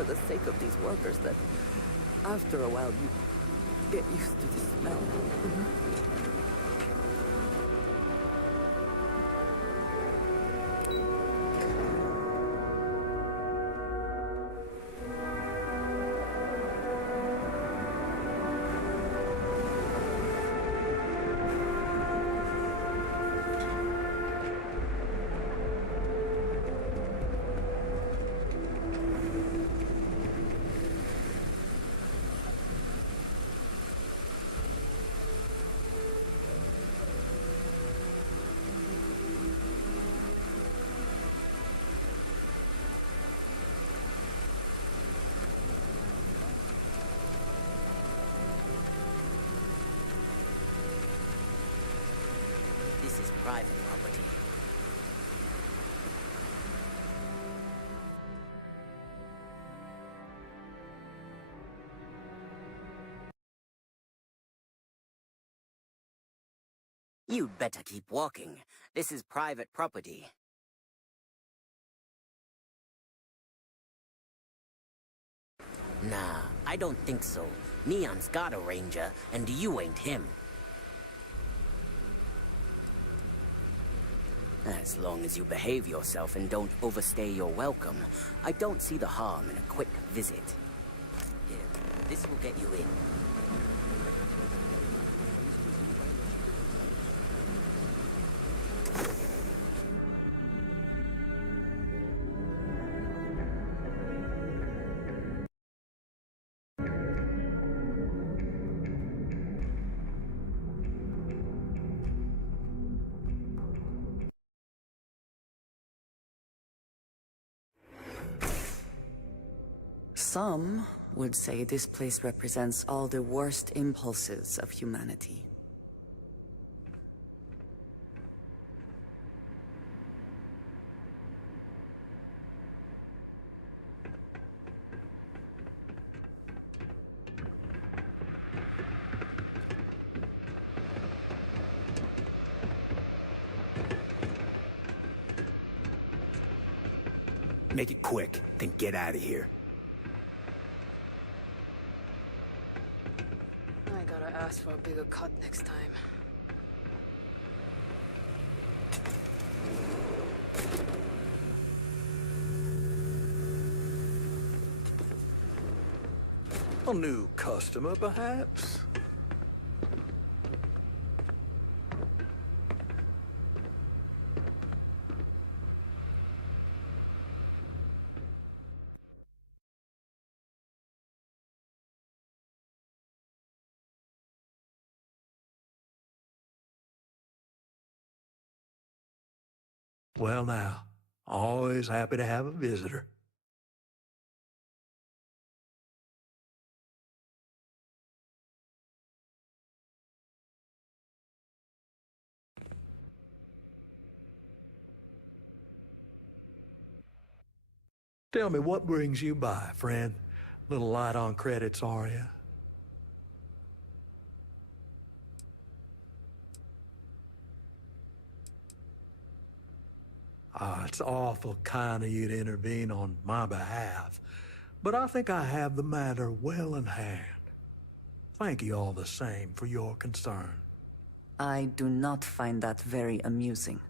for the sake of these workers that after a while you get used to the smell. This is private property. You'd better keep walking. This is private property. Nah, I don't think so. Neon's got a ranger, and you ain't him. As long as you behave yourself and don't overstay your welcome, I don't see the harm in a quick visit. Here, this will get you in. Some would say this place represents all the worst impulses of humanity. Make it quick, then get out of here. I gotta ask for a bigger cut next time. A new customer, perhaps? Well now, always happy to have a visitor. Tell me, what brings you by, friend? Little light on credits, are you? Ah, it's awful kind of you to intervene on my behalf, but I think I have the matter well in hand. Thank you all the same for your concern. I do not find that very amusing.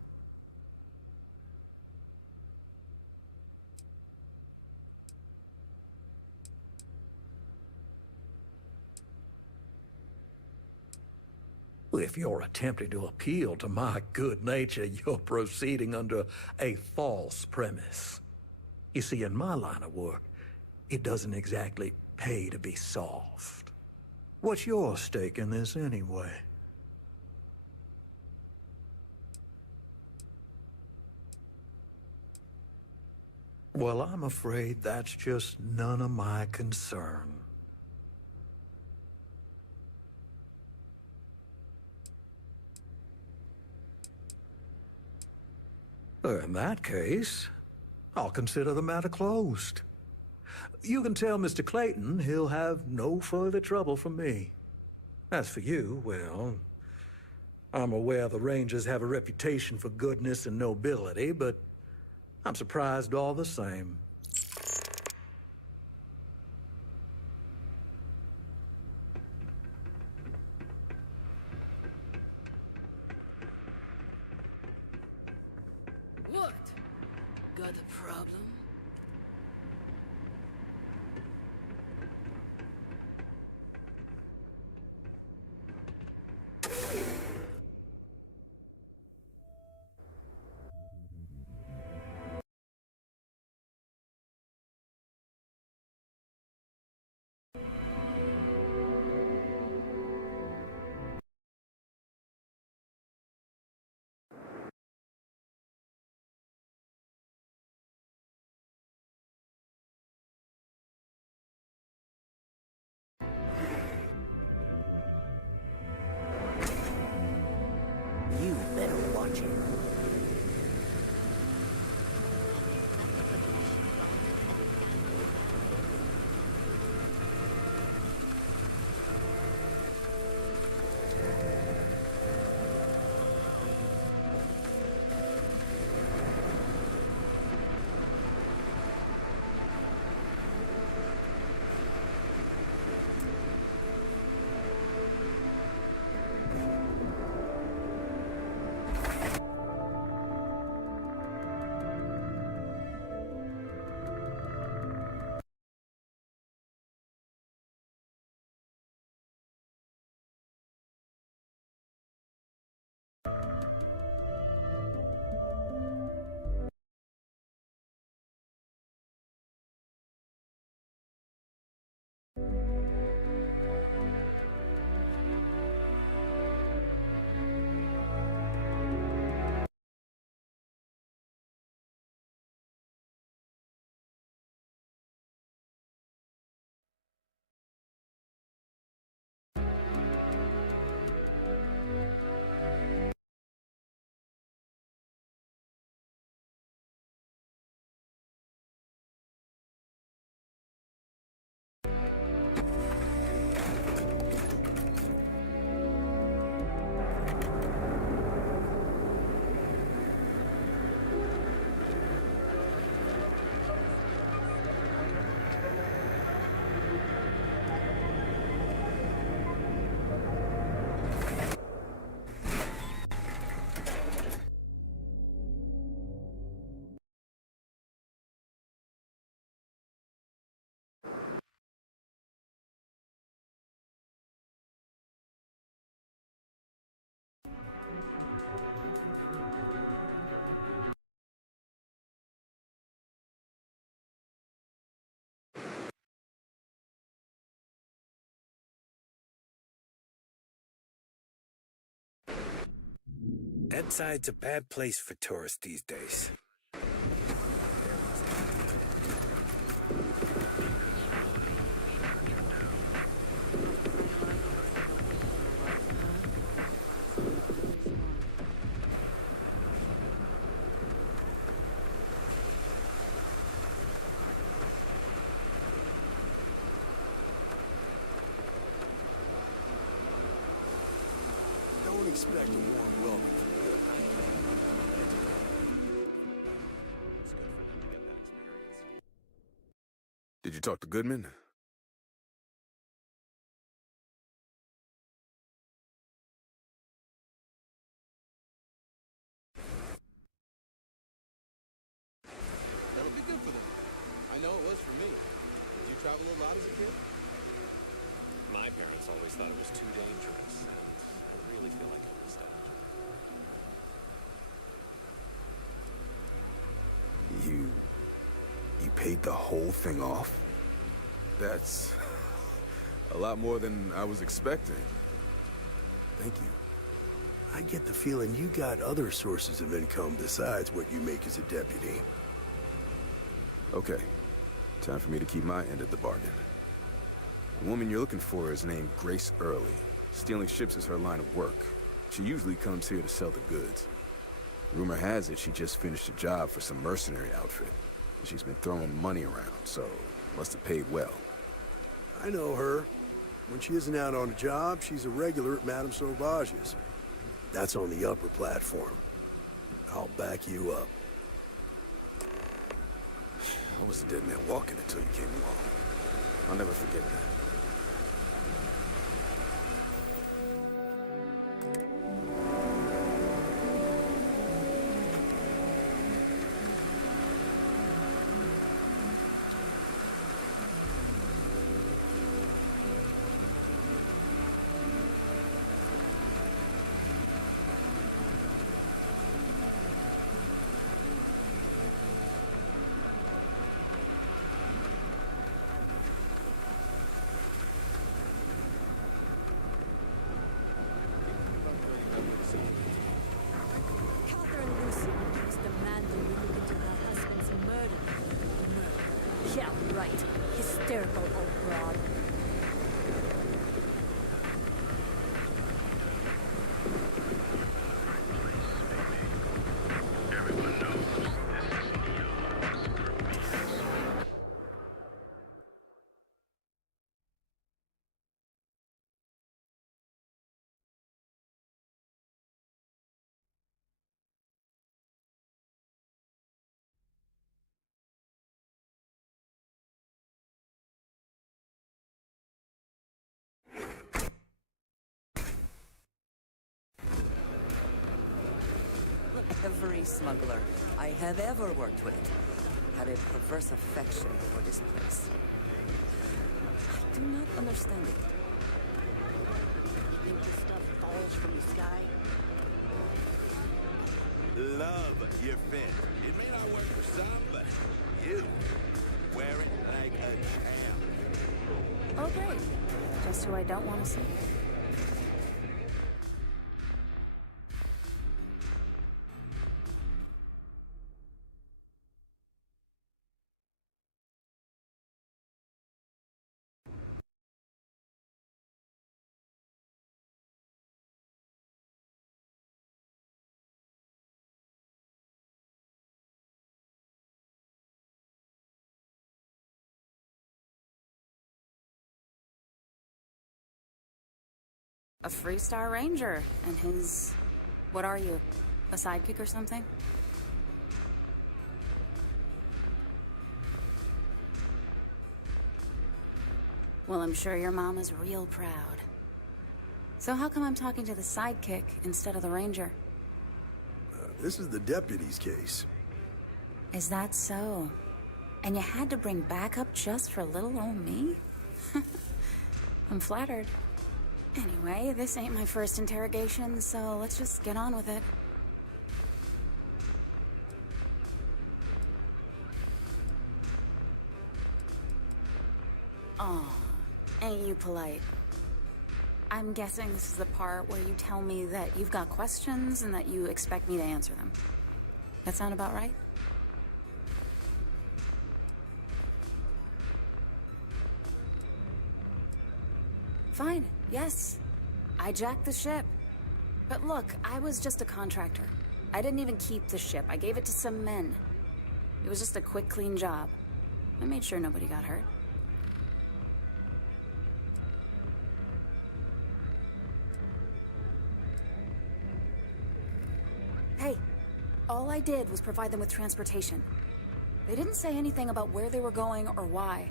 If you're attempting to appeal to my good nature, you're proceeding under a false premise. You see, in my line of work, it doesn't exactly pay to be soft. What's your stake in this anyway? Well, I'm afraid that's just none of my concern. In that case, I'll consider the matter closed. You can tell Mr. Clayton he'll have no further trouble from me. As for you, well, I'm aware the Rangers have a reputation for goodness and nobility, but I'm surprised all the same. watching. Edside a bad place for tourists these days. Don't expect a warm welcome from Goodman. Did you talk to Goodman? That'll be good for them. I know it was for me. Did you travel a lot as a kid? My parents always thought it was too dangerous, and I really feel like I missed out. You paid the whole thing off? That's a lot more than I was expecting. Thank you. I get the feeling you got other sources of income besides what you make as a deputy. Okay, time for me to keep my end of the bargain. The woman you're looking for is named Grace Early. Stealing ships is her line of work. She usually comes here to sell the goods. Rumor has it she just finished a job for some mercenary outfit. She's been throwing money around, so must have paid well. I know her. When she isn't out on a job, she's a regular at Madame Sauvage's. That's on the upper platform. I'll back you up. I was a dead man walking until you came along. I'll never forget that. Yeah, right. Hysterical old broad. Every smuggler I have ever worked with had a perverse affection for this place. I do not understand it. You think this stuff falls from the sky? Love your fit. It may not work for some, but you wear it like a champ. Oh, great. Just who I don't want to see. A Freestar Ranger, and his... What are you? A sidekick or something? Well, I'm sure your mom is real proud. So how come I'm talking to the sidekick instead of the Ranger? This is the deputy's case. Is that so? And you had to bring backup just for little old me? I'm flattered. Anyway, this ain't my first interrogation, so let's just get on with it. Aw, ain't you polite? I'm guessing this is the part where you tell me that you've got questions and that you expect me to answer them. That sound about right? Fine, yes. I jacked the ship. But look, I was just a contractor. I didn't even keep the ship. I gave it to some men. It was just a quick, clean job. I made sure nobody got hurt. Hey, all I did was provide them with transportation. They didn't say anything about where they were going or why.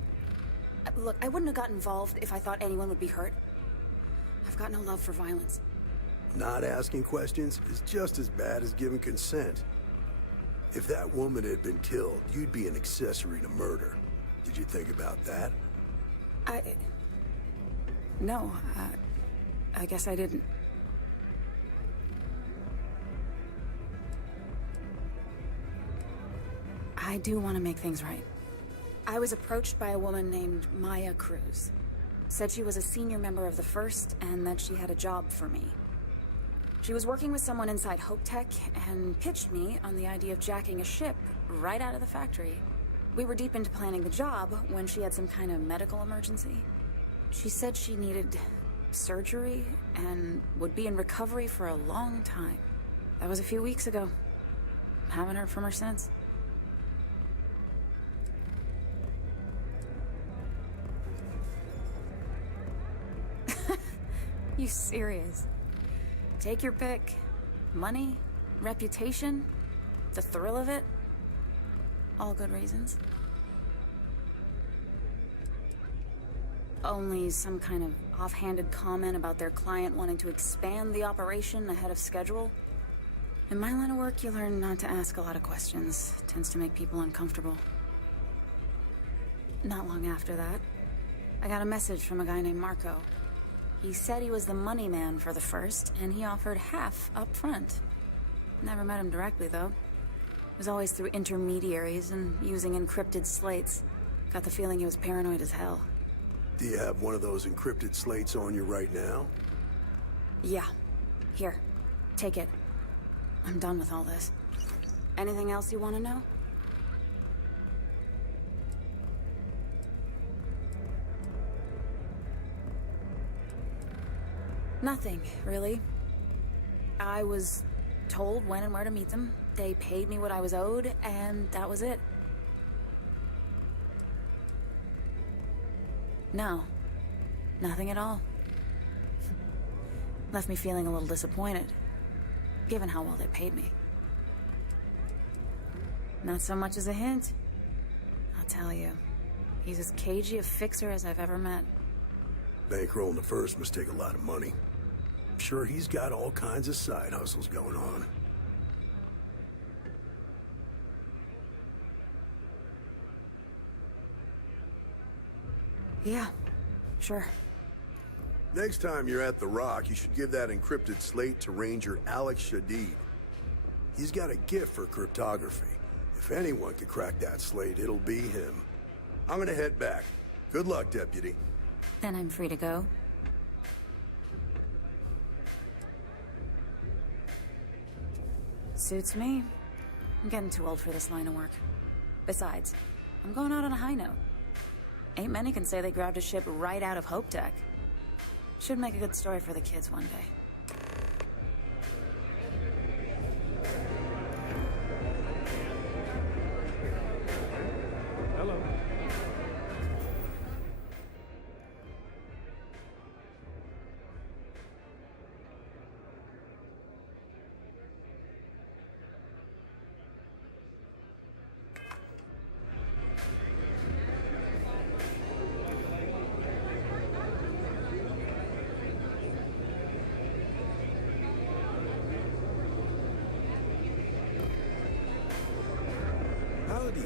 Look, I wouldn't have got involved if I thought anyone would be hurt. I've got no love for violence. Not asking questions is just as bad as giving consent. If that woman had been killed, you'd be an accessory to murder. Did you think about that? No, I guess I didn't. I do want to make things right. I was approached by a woman named Maya Cruz. Said she was a senior member of the First and that she had a job for me. She was working with someone inside Hope Tech and pitched me on the idea of jacking a ship right out of the factory. We were deep into planning the job when she had some kind of medical emergency. She said she needed surgery and would be in recovery for a long time. That was a few weeks ago. Haven't heard from her since. You serious? Take your pick. Money, reputation, the thrill of it. All good reasons. Only some kind of offhanded comment about their client wanting to expand the operation ahead of schedule. In my line of work, you learn not to ask a lot of questions. It tends to make people uncomfortable. Not long after that, I got a message from a guy named Marco. He said he was the money man for the First, and he offered half up front. Never met him directly, though. It was always through intermediaries and using encrypted slates. Got the feeling he was paranoid as hell. Do you have one of those encrypted slates on you right now? Yeah. Here. Take it. I'm done with all this. Anything else you want to know? Nothing, really. I was told when and where to meet them. They paid me what I was owed, and that was it. No. Nothing at all. Left me feeling a little disappointed, given how well they paid me. Not so much as a hint. I'll tell you. He's as cagey a fixer as I've ever met. Bankrolling the First must take a lot of money. I'm sure he's got all kinds of side hustles going on. Yeah, sure. Next time you're at the Rock, you should give that encrypted slate to Ranger Alex Shadid. He's got a gift for cryptography. If anyone could crack that slate, it'll be him. I'm gonna head back. Good luck, Deputy. Then I'm free to go? Suits me. I'm getting too old for this line of work. Besides, I'm going out on a high note. Ain't many can say they grabbed a ship right out of Hope Tech. Should make a good story for the kids one day. Hello. Howdy.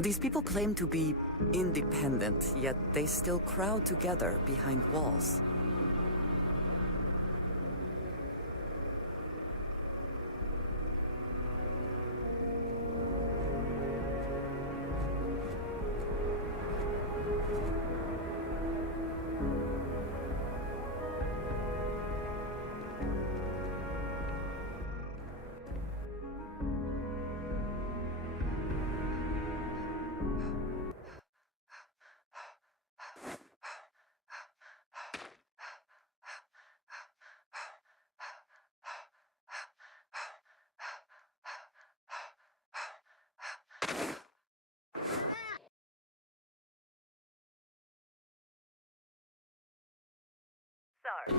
These people claim to be independent, yet they still crowd together behind walls. start.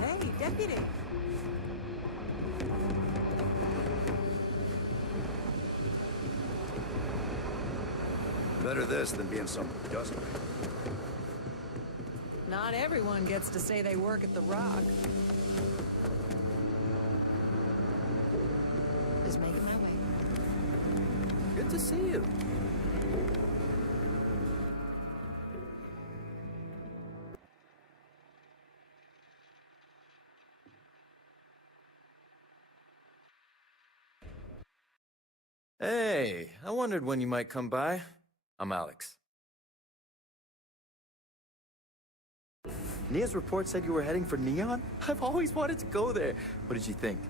Hey, deputy. Better this than being someone who doesn't. Not everyone gets to say they work at the Rock. Just making my way. Good to see you. Hey, I wondered when you might come by. I'm Alex. Nia's report said you were heading for Neon? I've always wanted to go there. What did you think?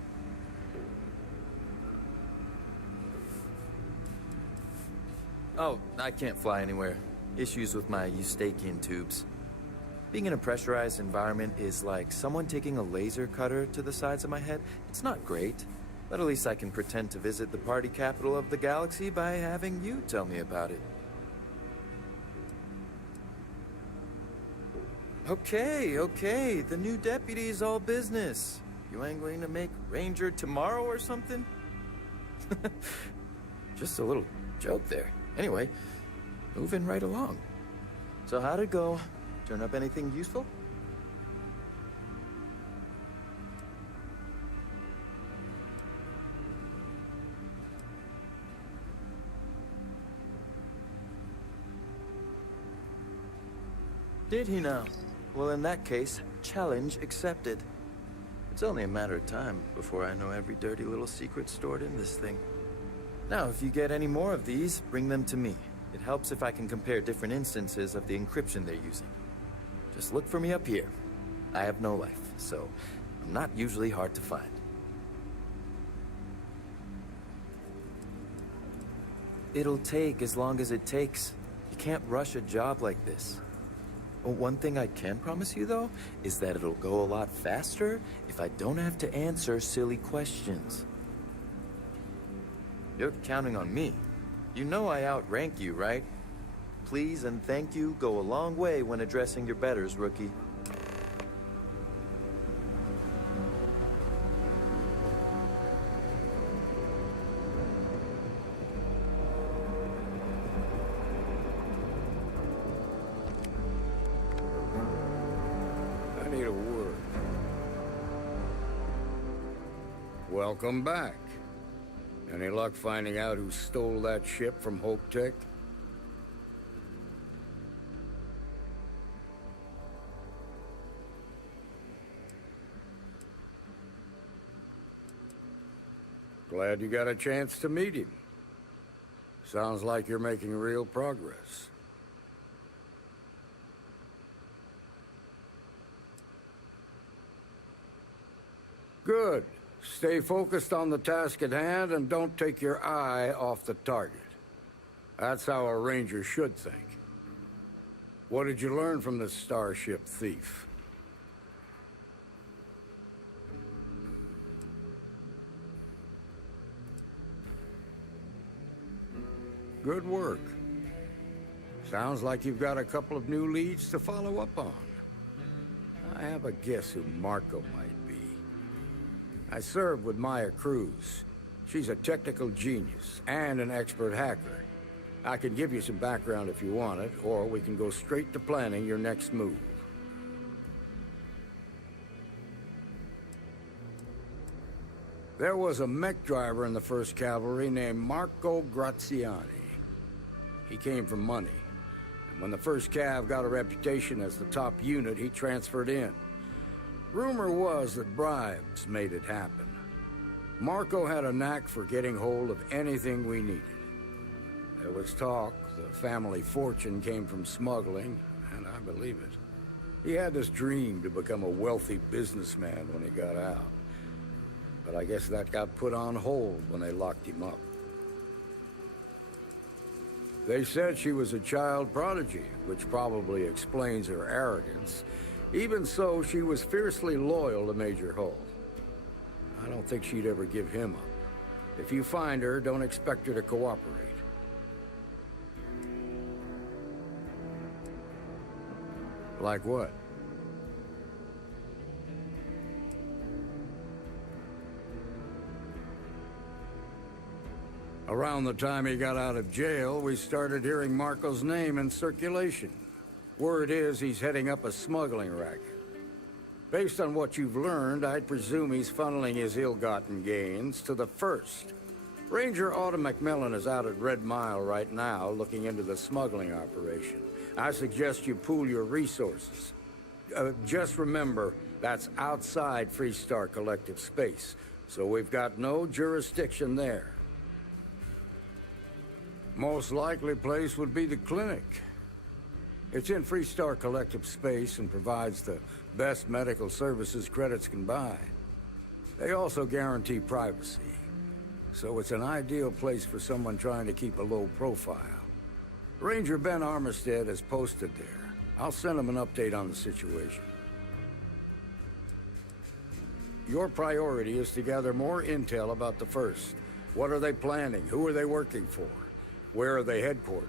Oh, I can't fly anywhere. Issues with my eustachian tubes. Being in a pressurized environment is like someone taking a laser cutter to the sides of my head. It's not great, but at least I can pretend to visit the party capital of the galaxy by having you tell me about it. Okay, the new deputy is all business. You ain't going to make Ranger tomorrow or something? Just a little joke there. Anyway, moving right along. So how'd it go? Turn up anything useful? Did he now? Well, in that case, challenge accepted. It's only a matter of time before I know every dirty little secret stored in this thing. Now, if you get any more of these, bring them to me. It helps if I can compare different instances of the encryption they're using. Just look for me up here. I have no life, so I'm not usually hard to find. It'll take as long as it takes. You can't rush a job like this. One thing I can promise you, though, is that it'll go a lot faster if I don't have to answer silly questions. You're counting on me. You know I outrank you, right? Please and thank you go a long way when addressing your betters, rookie. I need a word. Welcome back. Any luck finding out who stole that ship from Hope Tech? Glad you got a chance to meet him. Sounds like you're making real progress. Good. Stay focused on the task at hand and don't take your eye off the target. That's how a Ranger should think. What did you learn from this starship thief? Good work. Sounds like you've got a couple of new leads to follow up on. I have a guess who Marco might be. I served with Maya Cruz. She's a technical genius and an expert hacker. I can give you some background if you want it, or we can go straight to planning your next move. There was a mech driver in the 1st Cavalry named Marco Graziani. He came from money. And when the 1st Cav got a reputation as the top unit, he transferred in. Rumor was that bribes made it happen. Marco had a knack for getting hold of anything we needed. There was talk the family fortune came from smuggling, and I believe it. He had this dream to become a wealthy businessman when he got out. But I guess that got put on hold when they locked him up. They said she was a child prodigy, which probably explains her arrogance. Even so, she was fiercely loyal to Major Hull. I don't think she'd ever give him up. If you find her, don't expect her to cooperate. Like what? Around the time he got out of jail, we started hearing Marco's name in circulation. Word is he's heading up a smuggling racket. Based on what you've learned, I'd presume he's funneling his ill-gotten gains to the 1st. Ranger Autumn McMillan is out at Red Mile right now, looking into the smuggling operation. I suggest you pool your resources. Just remember, that's outside Freestar Collective space, so we've got no jurisdiction there. Most likely place would be the clinic. It's in Freestar Collective space and provides the best medical services credits can buy. They also guarantee privacy, so it's an ideal place for someone trying to keep a low profile. Ranger Ben Armistead is posted there. I'll send him an update on the situation. Your priority is to gather more intel about the 1st. What are they planning? Who are they working for? Where are they headquartered?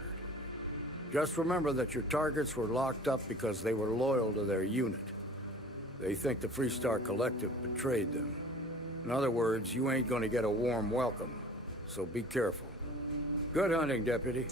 Just remember that your targets were locked up because they were loyal to their unit. They think the Freestar Collective betrayed them. In other words, you ain't gonna get a warm welcome, so be careful. Good hunting, Deputy.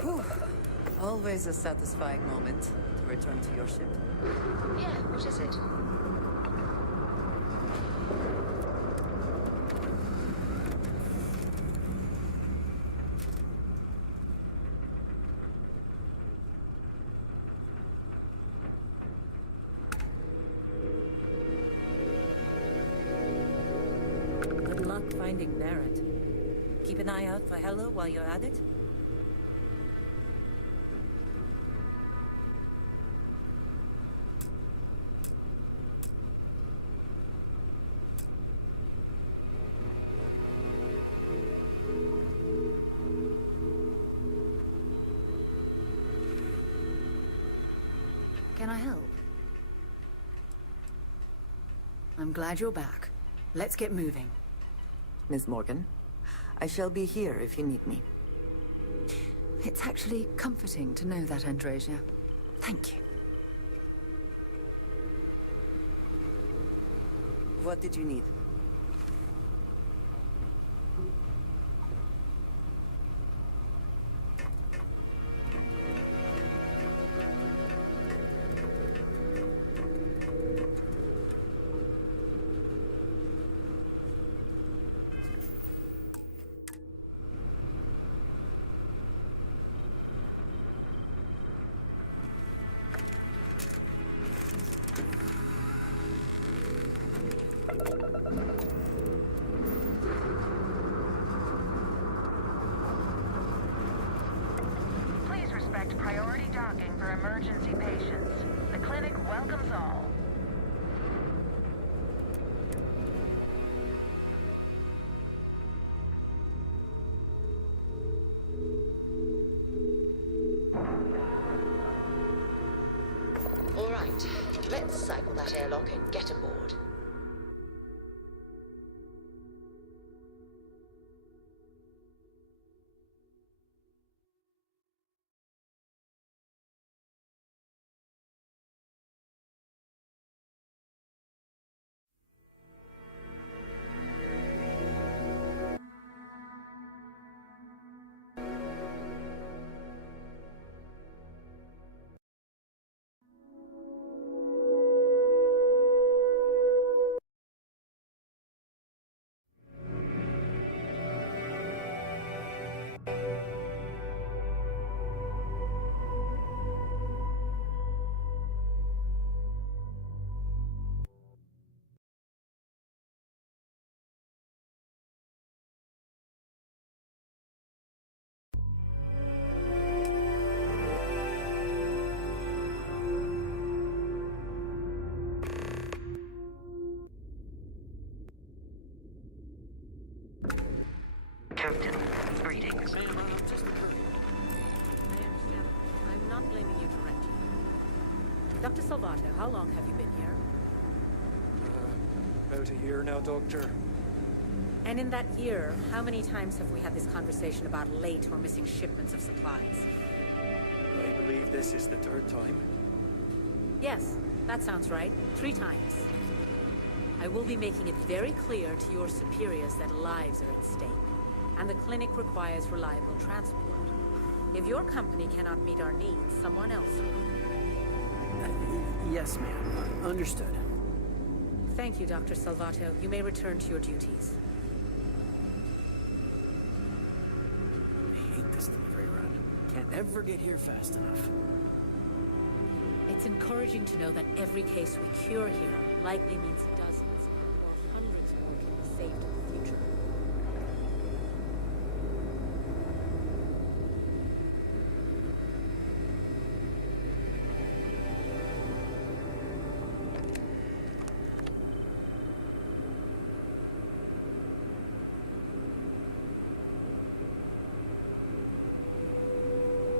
Whew. Always a satisfying moment to return to your ship. Yeah, what is it? Good luck finding Barrett. Keep an eye out for Hella while you're at it. Can I help? I'm glad you're back. Let's get moving. Miss Morgan, I shall be here if you need me. It's actually comforting to know that, Androsia. Thank you. What did you need? Please respect priority docking for emergency patients. The clinic welcomes all. All right, let's cycle that airlock and get aboard. Captain, greetings. Ma'am, I'm not blaming you directly. Dr. Salvato, how long have you been here? About a year now, Doctor. And in that year, how many times have we had this conversation about late or missing shipments of supplies? I believe this is the third time. Yes, that sounds right. 3 times. I will be making it very clear to your superiors that lives are at stake, and the clinic requires reliable transport. If your company cannot meet our needs, someone else will. Yes, ma'am. Understood. Thank you, Dr. Salvato. You may return to your duties. I hate this delivery run. Can't ever get here fast enough. It's encouraging to know that every case we cure here likely means dozens or hundreds more can be saved in the future.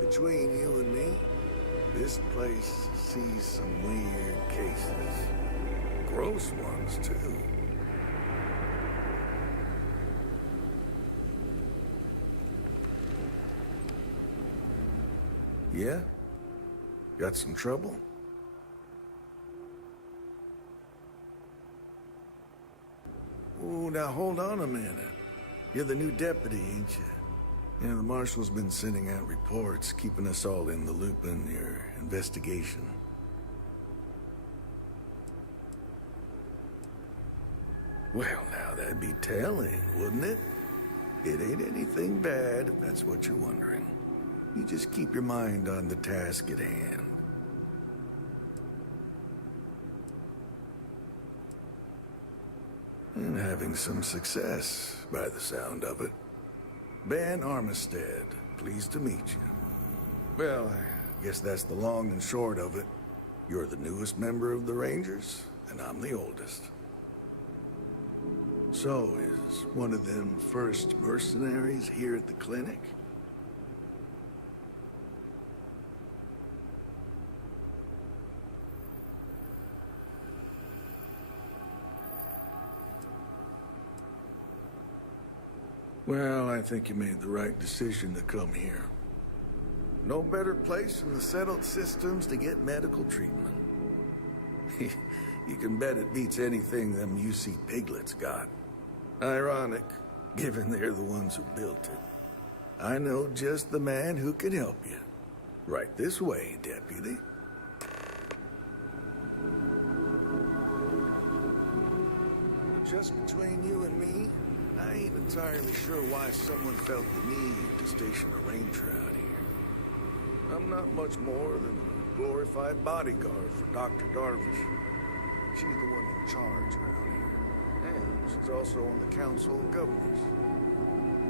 Between you and me, this place sees some weird cases. Gross ones, too. Yeah? Got some trouble? Oh, now hold on a minute. You're the new deputy, ain't you? Yeah, the marshal's been sending out reports, keeping us all in the loop in your investigation. Well, now that'd be telling, wouldn't it? It ain't anything bad, if that's what you're wondering. You just keep your mind on the task at hand. And having some success, by the sound of it. Ben Armistead, pleased to meet you. Well, I guess that's the long and short of it. You're the newest member of the Rangers, and I'm the oldest. So, is one of them first mercenaries here at the clinic? Well, I think you made the right decision to come here. No better place than the settled systems to get medical treatment. You can bet it beats anything them UC piglets got. Ironic, given they're the ones who built it. I know just the man who can help you. Right this way, Deputy. Just between you and me, I ain't entirely sure why someone felt the need to station a ranger out here. I'm not much more than a glorified bodyguard for Dr. Darvish. She's the one in charge around here. And she's also on the Council of Governors.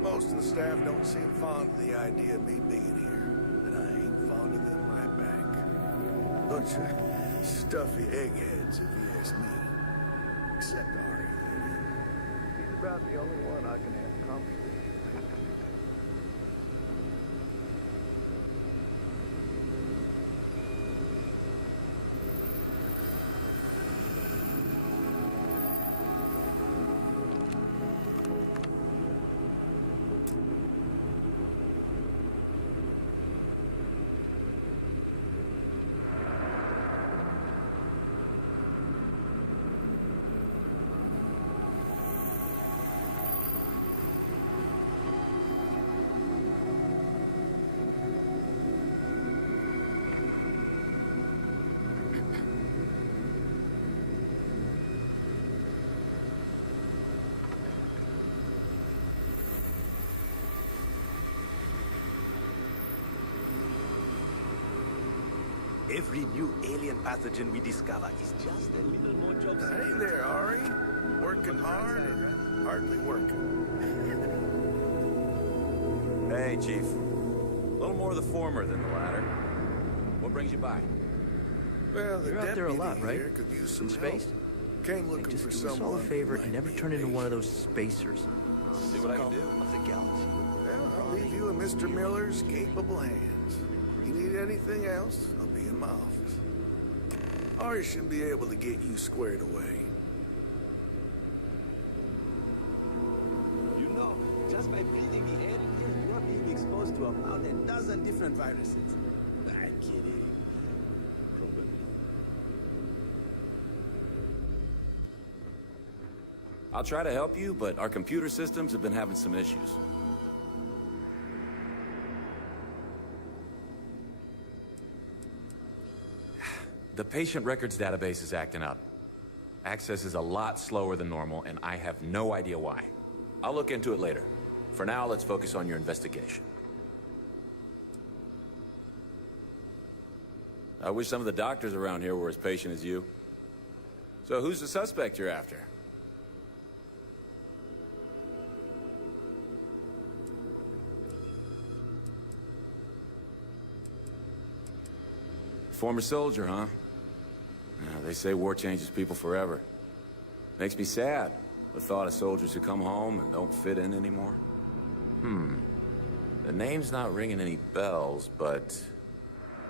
Most of the staff don't seem fond of the idea of me being here, and I ain't fond of them right back. Bunch of stuffy eggheads, if you ask me. Except Ari. He's about the only one I can have confidence in. Every new alien pathogen we discover is just a little more job. Hey there, Ari. Working hard or hardly working? Hey, Chief. A little more of the former than the latter. What brings you by? Well, the You're out there a lot, deputy right? here could use some In space? help. Came Hey, looking just for do us all someone. a favor who and might never be turn into patient. one of those spacers. See what I can do. Of the galaxy. Well, I'll leave you in Mr. Miller's capable hands. You need anything else, I'll be in my office. Ari should be able to get you squared away. You know, just by breathing the air in here, you are being exposed to about a dozen different viruses. I'm kidding. Probably. I'll try to help you, but our computer systems have been having some issues. The patient records database is acting up. Access is a lot slower than normal, and I have no idea why. I'll look into it later. For now, let's focus on your investigation. I wish some of the doctors around here were as patient as you. So who's the suspect you're after? Former soldier, huh? Yeah, they say war changes people forever. Makes me sad, the thought of soldiers who come home and don't fit in anymore. The name's not ringing any bells, but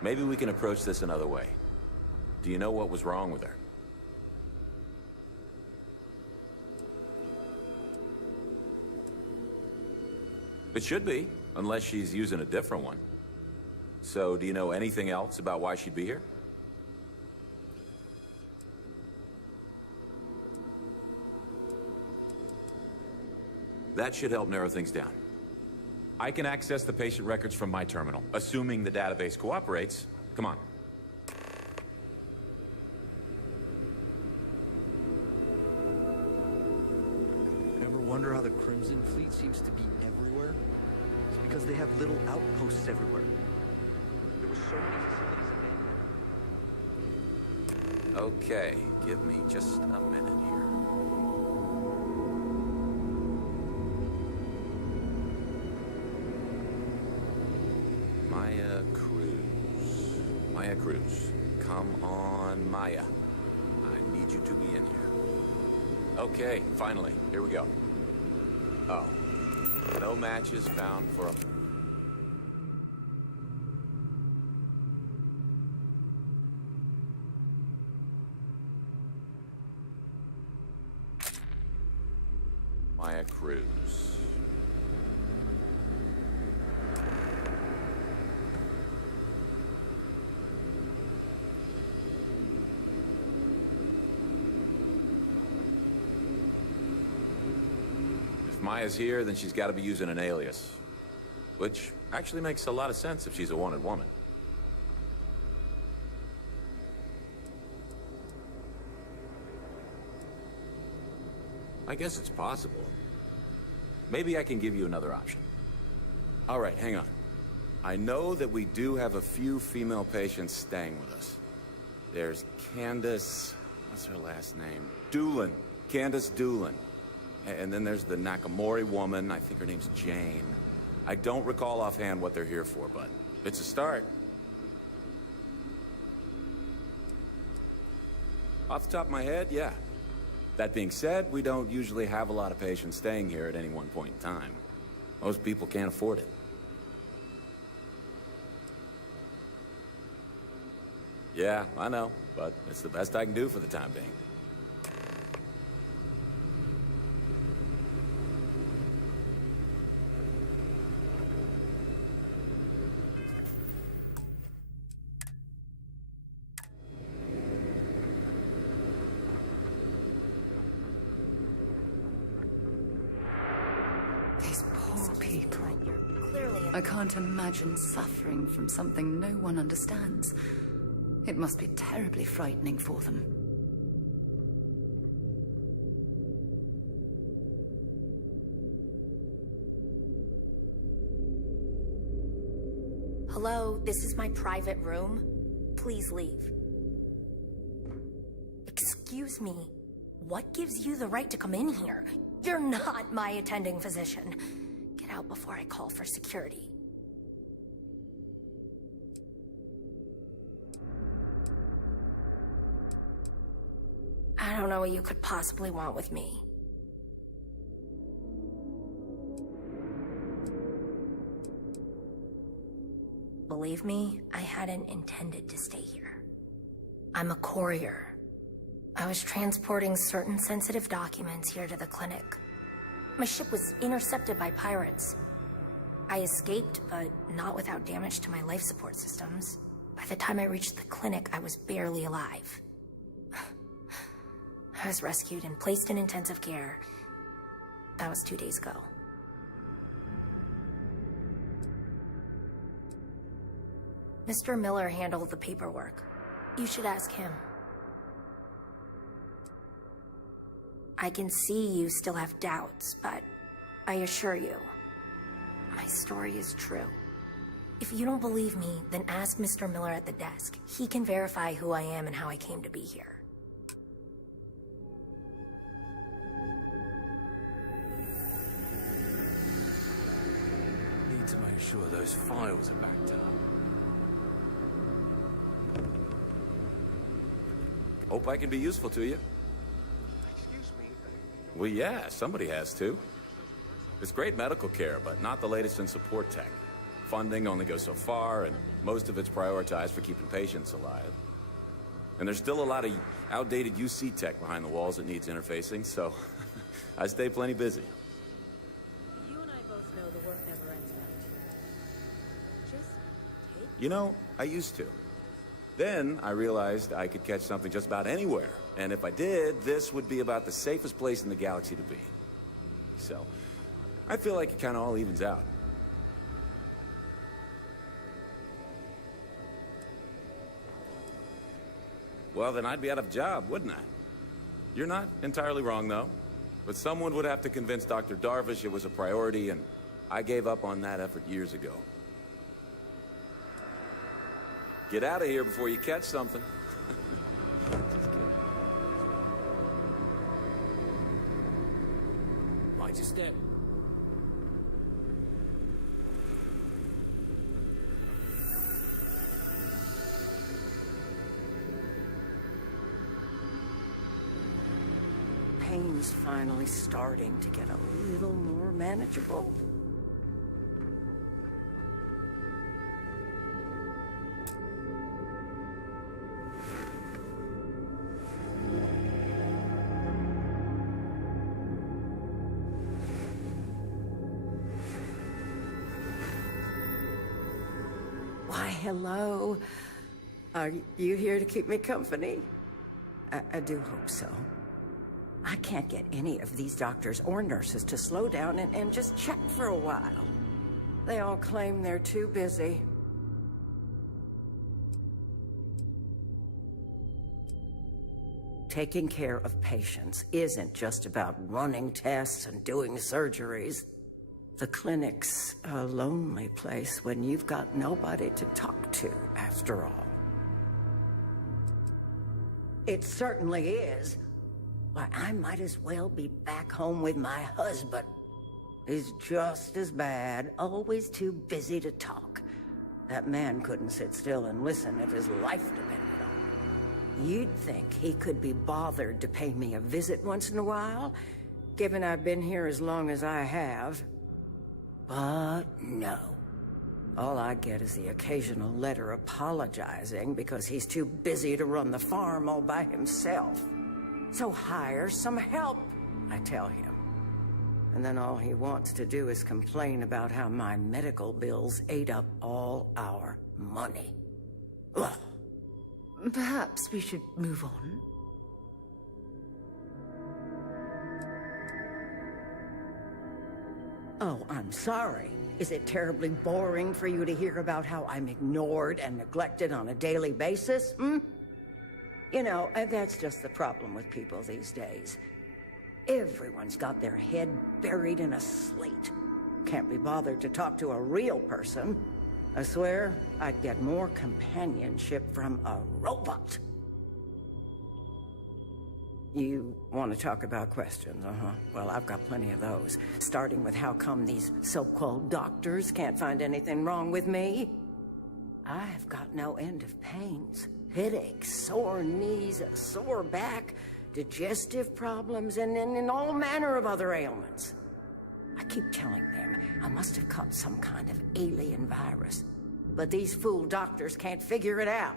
maybe we can approach this another way. Do you know what was wrong with her? It should be, unless she's using a different one. So, do you know anything else about why she'd be here? That should help narrow things down. I can access the patient records from my terminal, assuming the database cooperates. Come on. Ever wonder how the Crimson Fleet seems to be everywhere? It's because they have little outposts everywhere. There were so many facilities abandoned. Okay, give me just a minute here. Maya Cruz. Come on, Maya. I need you to be in here. Okay, finally. Here we go. Oh. No matches found for a... Maya Cruz. Maya's here, then she's got to be using an alias. Which actually makes a lot of sense if she's a wanted woman. I guess it's possible. Maybe I can give you another option. All right, hang on. I know that we do have a few female patients staying with us. There's Candace... what's her last name? Doolin. Candace Doolin. And then there's the Nakamori woman. I think her name's Jane. I don't recall offhand what they're here for, but it's a start. Off the top of my head, yeah. That being said, we don't usually have a lot of patients staying here at any one point in time. Most people can't afford it. Yeah, I know, but it's the best I can do for the time being. These poor people. I can't imagine suffering from something no one understands. It must be terribly frightening for them. Hello, this is my private room. Please leave. Excuse me. What gives you the right to come in here? You're not my attending physician. Get out before I call for security. I don't know what you could possibly want with me. Believe me, I hadn't intended to stay here. I'm a courier. I was transporting certain sensitive documents here to the clinic. My ship was intercepted by pirates. I escaped, but not without damage to my life support systems. By the time I reached the clinic, I was barely alive. I was rescued and placed in intensive care. That was 2 days ago. Mr. Miller handled the paperwork. You should ask him. I can see you still have doubts, but I assure you, my story is true. If you don't believe me, then ask Mr. Miller at the desk. He can verify who I am and how I came to be here. Need to make sure those files are backed up. Hope I can be useful to you. Excuse me. Well, yeah, somebody has to. It's great medical care, but not the latest in support tech. Funding only goes so far, and most of it's prioritized for keeping patients alive. And there's still a lot of outdated UC tech behind the walls that needs interfacing, so I stay plenty busy. You and I both know the work never ends around here. Just take... You know, I used to. Then I realized I could catch something just about anywhere. And if I did, this would be about the safest place in the galaxy to be. So, I feel like it kind of all evens out. Well, then I'd be out of a job, wouldn't I? You're not entirely wrong, though. But someone would have to convince Dr. Darvish it was a priority, and I gave up on that effort years ago. Get out of here before you catch something. Mind your step. Pain's finally starting to get a little more manageable. Why, hello. Are you here to keep me company? I do hope so. I can't get any of these doctors or nurses to slow down and just check for a while. They all claim they're too busy. Taking care of patients isn't just about running tests and doing surgeries. The clinic's a lonely place when you've got nobody to talk to, after all. It certainly is. Why, I might as well be back home with my husband. He's just as bad, always too busy to talk. That man couldn't sit still and listen if his life depended on it. You'd think he could be bothered to pay me a visit once in a while, given I've been here as long as I have. But no. All I get is the occasional letter apologizing because he's too busy to run the farm all by himself. So hire some help, I tell him. And then all he wants to do is complain about how my medical bills ate up all our money. Ugh. Perhaps we should move on. Oh, I'm sorry. Is it terribly boring for you to hear about how I'm ignored and neglected on a daily basis, You know, that's just the problem with people these days. Everyone's got their head buried in a slate. Can't be bothered to talk to a real person. I swear, I'd get more companionship from a robot. You want to talk about questions, Well, I've got plenty of those. Starting with how come these so-called doctors can't find anything wrong with me? I've got no end of pains. Headaches, sore knees, a sore back, digestive problems, and all manner of other ailments. I keep telling them I must have caught some kind of alien virus. But these fool doctors can't figure it out.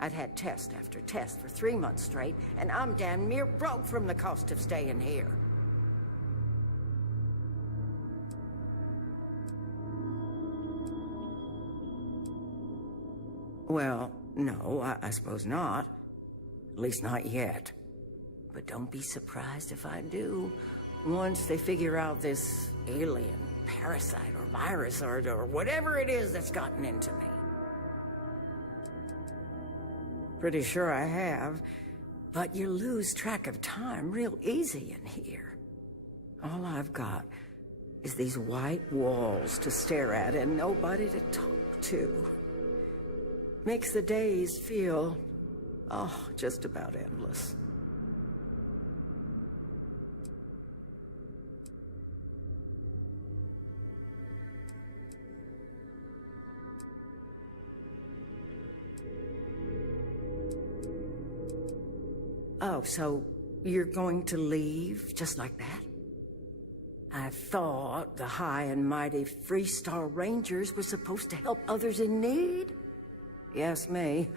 I'd had test after test for 3 months straight, and I'm damn near broke from the cost of staying here. Well, no, I suppose not. At least not yet. But don't be surprised if I do. Once they figure out this alien parasite or virus or whatever it is that's gotten into me. Pretty sure I have. But you lose track of time real easy in here. All I've got is these white walls to stare at and nobody to talk to. Makes the days feel, just about endless. Oh, so you're going to leave just like that? I thought the high and mighty Freestar Rangers were supposed to help others in need. Yes, me.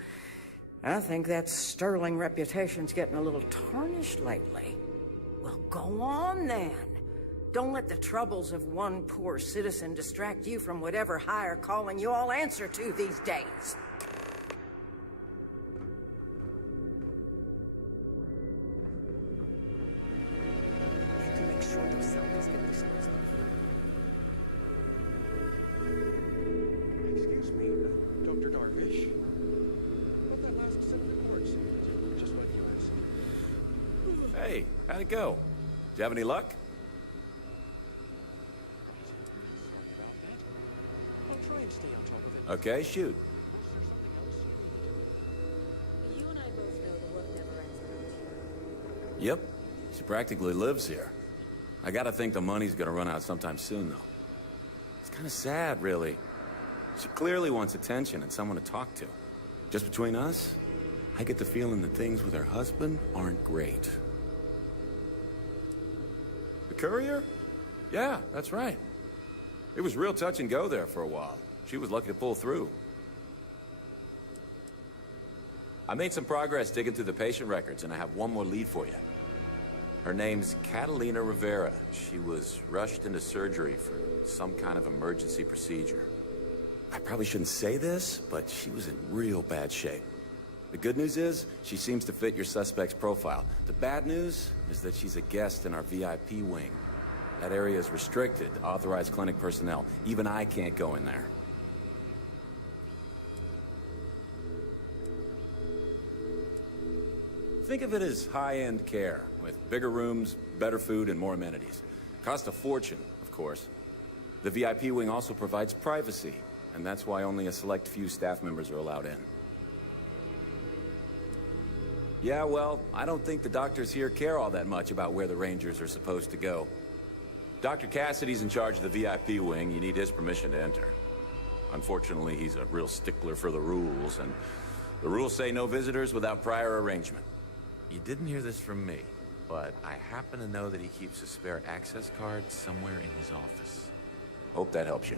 I think that sterling reputation's getting a little tarnished lately. Well, go on then. Don't let the troubles of one poor citizen distract you from whatever higher calling you all answer to these days. Excuse me, Dr. Darvish. About that last set of reports, just like you asked. Hey, how'd it go? Did you have any luck? I'll try and stay on top of it. Okay, shoot. You and I both know the work never ends around here. Yep. She practically lives here. I gotta think the money's gonna run out sometime soon, though. It's kinda sad, really. She clearly wants attention and someone to talk to. Just between us, I get the feeling that things with her husband aren't great. The courier? Yeah, that's right. It was real touch and go there for a while. She was lucky to pull through. I made some progress digging through the patient records, and I have one more lead for you. Her name's Catalina Rivera. She was rushed into surgery for some kind of emergency procedure. I probably shouldn't say this, but she was in real bad shape. The good news is, she seems to fit your suspect's profile. The bad news is that she's a guest in our VIP wing. That area is restricted to authorized clinic personnel. Even I can't go in there. Think of it as high-end care, with bigger rooms, better food, and more amenities. Cost a fortune, of course. The VIP wing also provides privacy, and that's why only a select few staff members are allowed in. Yeah, well, I don't think the doctors here care all that much about where the Rangers are supposed to go. Dr. Cassidy's in charge of the VIP wing. You need his permission to enter. Unfortunately, he's a real stickler for the rules, and the rules say no visitors without prior arrangement. You didn't hear this from me, but I happen to know that he keeps a spare access card somewhere in his office. Hope that helps you.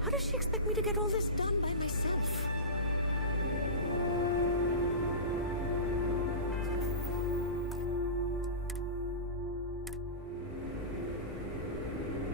How does she expect me to get all this done by myself?